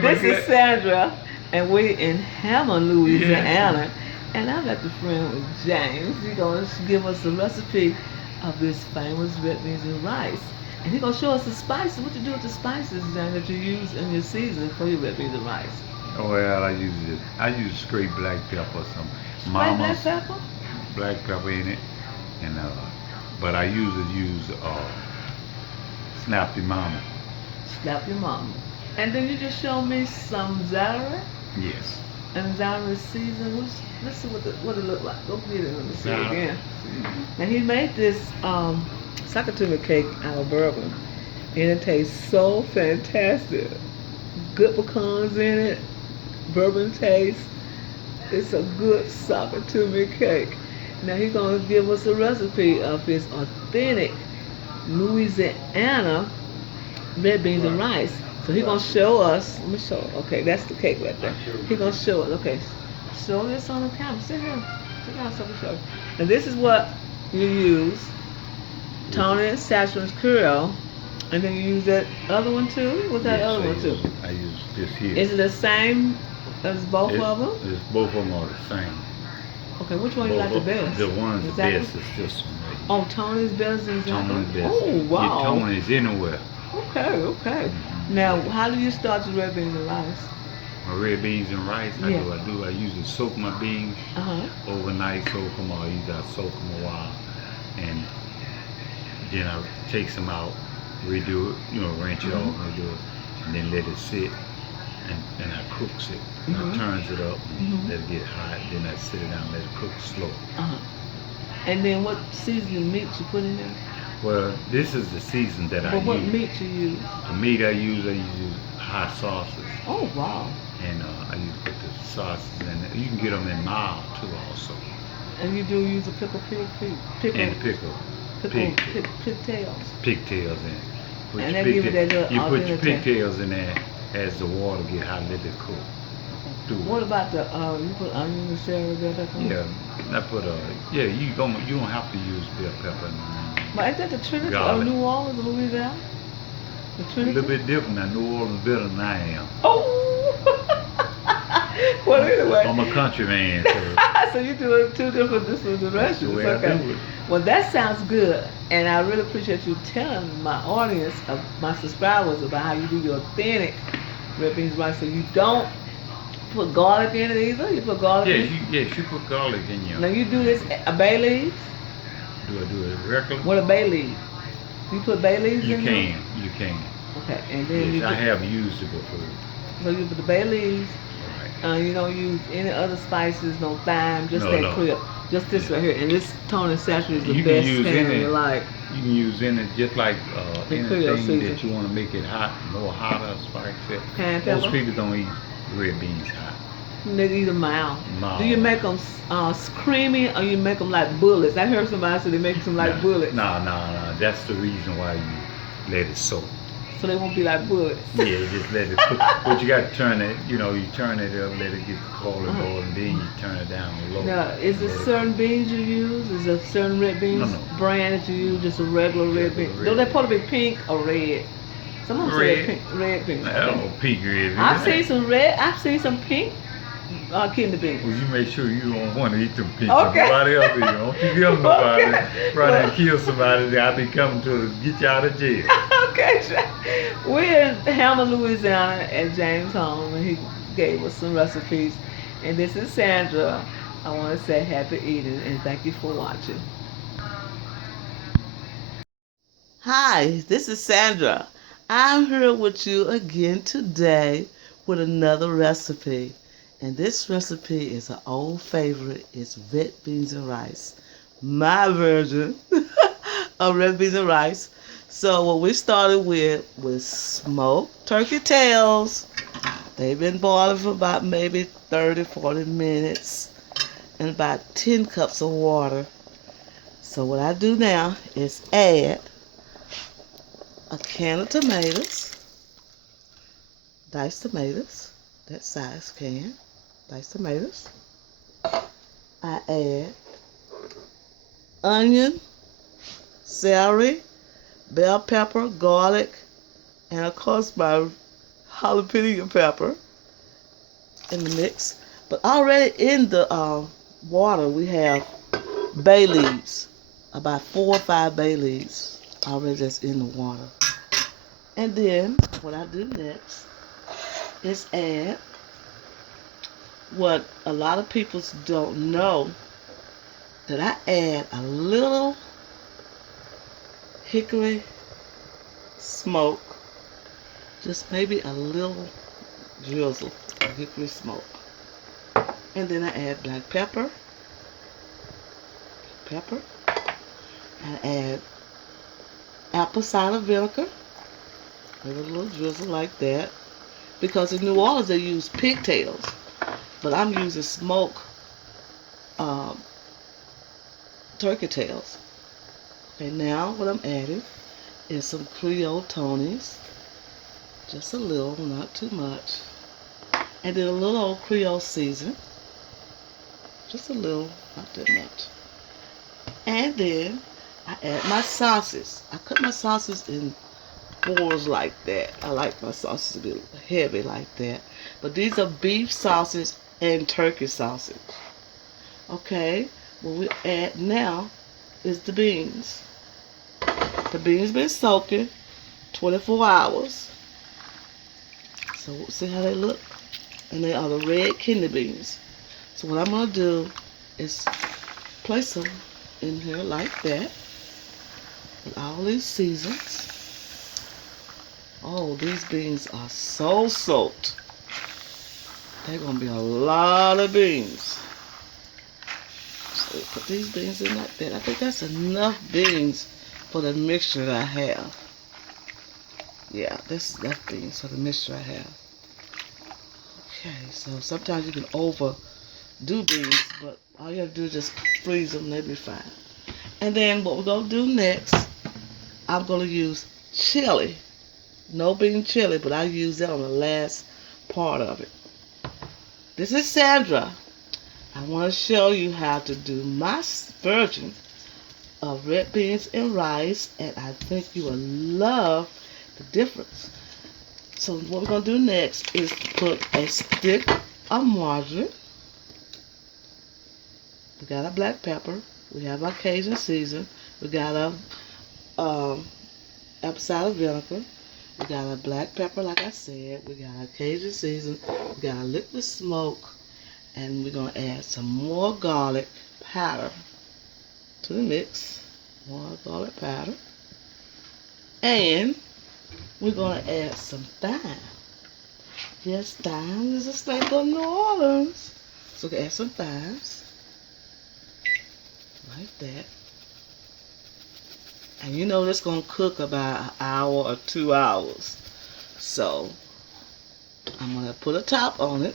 This is Sandra, and we're in Hammond, Louisiana. Yes. And I'm at the friend with James. He's going to give us a recipe of this famous red beans and rice. And he's going to show us the spices, what you do with the spices, James, that you use in your seasoning for your red beans and rice. Well, I use straight black pepper, some Straight black mama's pepper? black pepper in it, and but I usually use snappy mama. Slap your mama. And then you just show me some celery Yes. and celery season. Let's see what it look like. Go get it. Let me see it Now, again. And he made this sakatumi cake out of bourbon, and it tastes so fantastic. Good pecans in it, bourbon taste. It's a good sakatumi cake. Now he's gonna give us a recipe of his authentic Louisiana red beans and rice. So he's gonna show us. Let me show. Okay, that's the cake right there. He's gonna show us. Okay, show this on the camera. Sit here. Sit down so we show you. And this is what you use. Tony and Satcherin's Curl. And then you use that other one too? What's that yes, other one too? I use this here. Is it the same as both of them? Both of them are the same. Okay, which one you like the best? The one's the Exactly. best is this one right here. Oh, Tony's best is that Tony's one? best. Oh, wow. Get Tony's anywhere. Okay, okay. Mhm. Now, how do you start your red beans and rice? My red beans and rice, Yeah. I usually soak my beans Uh-huh. overnight, soak them, or either I soak them a while, and then I take some out, redo it, rinse it off, redo it, and then let it sit, and I cooks it. Mhm. I turns it up, Mhm. let it get hot, then I sit it down, let it cook slow. Uh-huh. And then what seasoning meat you put in there? Well, this is the season that I But what use. meat you use? The meat I use hot sauces, Oh, wow. and I use put the sauces in it. You can get them in mild too, also, And you do use a pickle pickle, and pickle. pigtails. Pigtails in it. Put And your they give it that little you put your authentic taste. pigtails in there as the water get hot, let it cook. Do What it. about the you put onion and celery, bell pepper? Yeah, I put you don't have to use bell pepper. But ain't that the Trinity Garlic. of New Orleans, Louisiana? The A Trinity? little bit different. Now New Orleans better than I am. Oh! Well, anyway. I'm a country man, so So you do two different that's the restaurants. way I Okay. do it. Well, that sounds good, and I really appreciate you telling my audience, my subscribers, about how you do your authentic red beans rice. So you don't put garlic in it either. You put garlic in. Yes, you put garlic in Now your. you do this a bay leaves. Do I do it regular? What a bay leaf? You put bay leaves You in can, there? you can. Okay, and then Yes, I have used it before. so you put the bay leaves. Right. You don't use any other spices, no thyme, just No, that no. krill. Just this right here. And this Tony Satcher is the You can best use can any- you like. You can use any, just like The Creole anything season. that you want to make it hot, more hotter, spicy. Cayenne pepper? Most people don't eat red beans hot. They eat them mild. Mild. Do you make them creamy or you make them like bullets? I heard somebody say they make them like bullets. No. That's the reason why you let it soak. So they won't be like bullets. Yeah, just let it cook. But you got to turn it, you turn it up, let it get cold and boil, and then you turn it down low. Now, is it certain beans you use? Is it certain red beans No. brand that you use? Just a regular red bean? Red. Don't they supposed to be pink or red? Some of them say Red. pink, red beans. Oh, pink red. I've seen some red. I've seen some pink kidney beans. Well, you make sure you don't want to eat them pink. Okay. Nobody else eat them. Don't you give nobody. Okay. Run and kill somebody. I'll be coming to get you out of jail. Okay, we're in Hammond, Louisiana at James' home, and he gave us some recipes. And this is Sandra. I want to say happy eating and thank you for watching. Hi, this is Sandra. I'm here with you again today with another recipe. And this recipe is an old favorite. It's red beans and rice. My version of red beans and rice. So what we started with was smoked turkey tails. They've been boiling for about maybe 30, 40 minutes and about 10 cups of water. So what I do now is add a can of tomatoes, diced tomatoes, that size can, diced tomatoes. I add onion, celery, bell pepper, garlic, and of course my jalapeno pepper in the mix. But already in the water, we have bay leaves, about 4 or 5 bay leaves already that's in the water. And then what I do next is add what a lot of people don't know, that I add a little hickory smoke, just maybe a little drizzle of hickory smoke. And then I add black pepper, and add apple cider vinegar, maybe a little drizzle like that. Because in New Orleans they use pigtails, but I'm using smoked um, turkey tails. Okay, now what I'm adding is some Creole Tonys, just a little, not too much. And then a little old Creole season, just a little, not that much. And then I add my sauces. I cut my sauces in fours like that. I like my sauces to be heavy like that. But these are beef sausage and turkey sausage. Okay, what we add now is the beans. The beans been soaking 24 hours. So see how they look? And they are the red kidney beans. So what I'm going to do is place them in here like that with all these seasons. Oh, these beans are so soaked. They're going to be a lot of beans. So put these beans in like that. I think that's enough beans for the mixture that I have. Yeah, that's enough beans for the mixture I have. Okay, so sometimes you can overdo beans, but all you have to do is just freeze them and they'll be fine. And then what we're going to do next, I'm going to use chili. No bean chili, but I use that on the last part of it. This is Sandra. I want to show you how to do my version of red beans and rice, and I think you will love the difference. So what we're going to do next is put a stick of margarine. We got our black pepper. We have our Cajun season. We got our apple cider vinegar. We got our black pepper, like I said. We got our Cajun season. We got our liquid smoke. And we're going to add some more garlic powder to the mix. More garlic powder. And we're going to add some thyme. Yes, thyme is a staple of New Orleans. So we can add some thymes. Like that. And you know this going to cook about an hour or 2 hours. So I'm going to put a top on it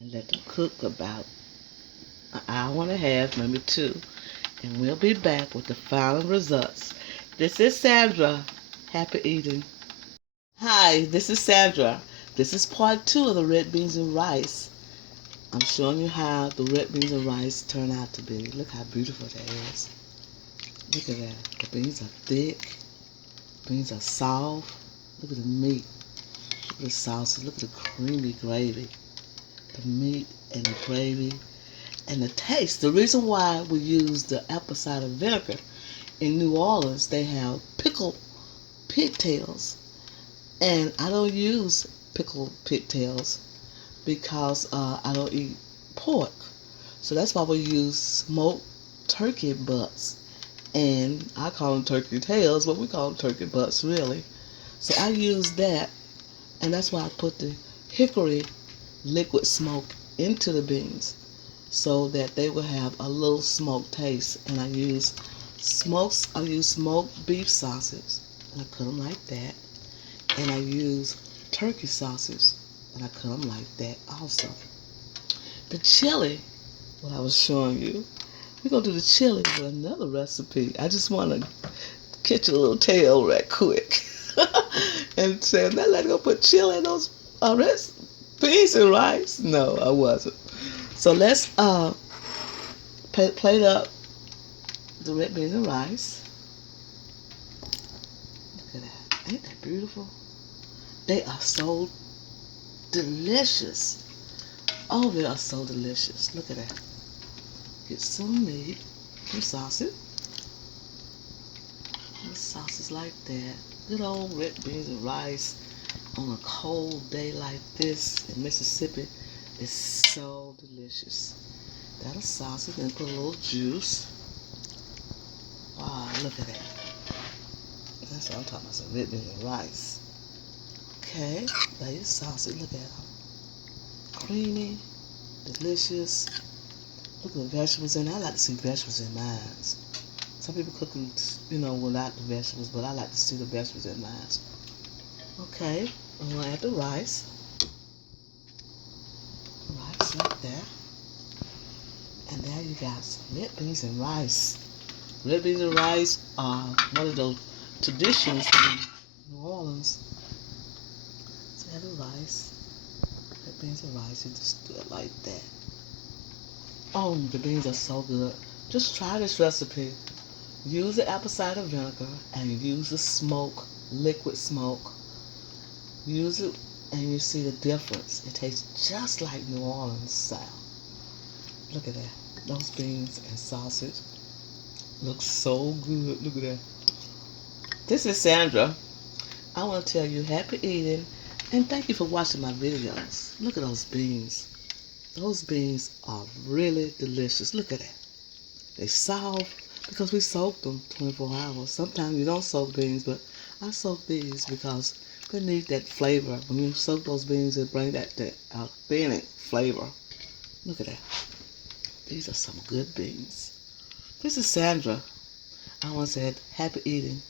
and let them cook about an hour and a half, maybe 2. And we'll be back with the final results. This is Sandra. Happy eating. Hi, this is Sandra. This is part 2 of the red beans and rice. I'm showing you how the red beans and rice turn out to be. Look how beautiful that is. Look at that. The beans are thick. Beans are soft. Look at the meat. Look at the sausage. Look at the creamy gravy. The meat and the gravy and the taste. The reason why we use the apple cider vinegar, in New Orleans they have pickled pigtails, and I don't use pickled pigtails because I don't eat pork. So that's why we use smoked turkey butts, and I call them turkey tails, but we call them turkey butts really. So I use that, and that's why I put the hickory liquid smoke into the beans, so that they will have a little smoked taste. And I use smoked beef sausage, and I cut them like that. And I use turkey sausage, and I cut them like that also. The chili, what I was showing you, we're going to do the chili with another recipe. I just want to catch a little tail right quick and say, now let's go put chili in those beans and rice. No, I wasn't. So let's plate up the red beans and rice. Look at that. Ain't that beautiful? They are so delicious. Oh, they are so delicious. Look at that. Get some meat, some sausage. Some sausage like that. Good old red beans and rice on a cold day like this in Mississippi is so delicious. That is sausage and put a little juice. Wow, look at that. That's what I'm talking about, some red beans and rice. Okay, there your sausage. Look at them. Creamy, delicious. Look at the vegetables in there. I like to see vegetables in mine. Some people cook them, without the vegetables, but I like to see the vegetables in mine. Okay, I'm gonna add the rice. Rice like that. And there you got some red beans and rice. Red beans and rice are one of those traditions in New Orleans. So add the rice. Red beans and rice, you just do it like that. Oh, the beans are so good. Just try this recipe. Use the apple cider vinegar and use the smoke, liquid smoke. Use it and you see the difference. It tastes just like New Orleans style. Look at that. Those beans and sausage look so good. Look at that. This is Sandra. I want to tell you happy eating and thank you for watching my videos. Look at those beans. Those beans are really delicious. Look at that. They soft because we soak them 24 hours. Sometimes you don't soak beans, but I soak these because they need that flavor. When you soak those beans, it brings that authentic flavor. Look at that. These are some good beans. This is Sandra. I want to say happy eating.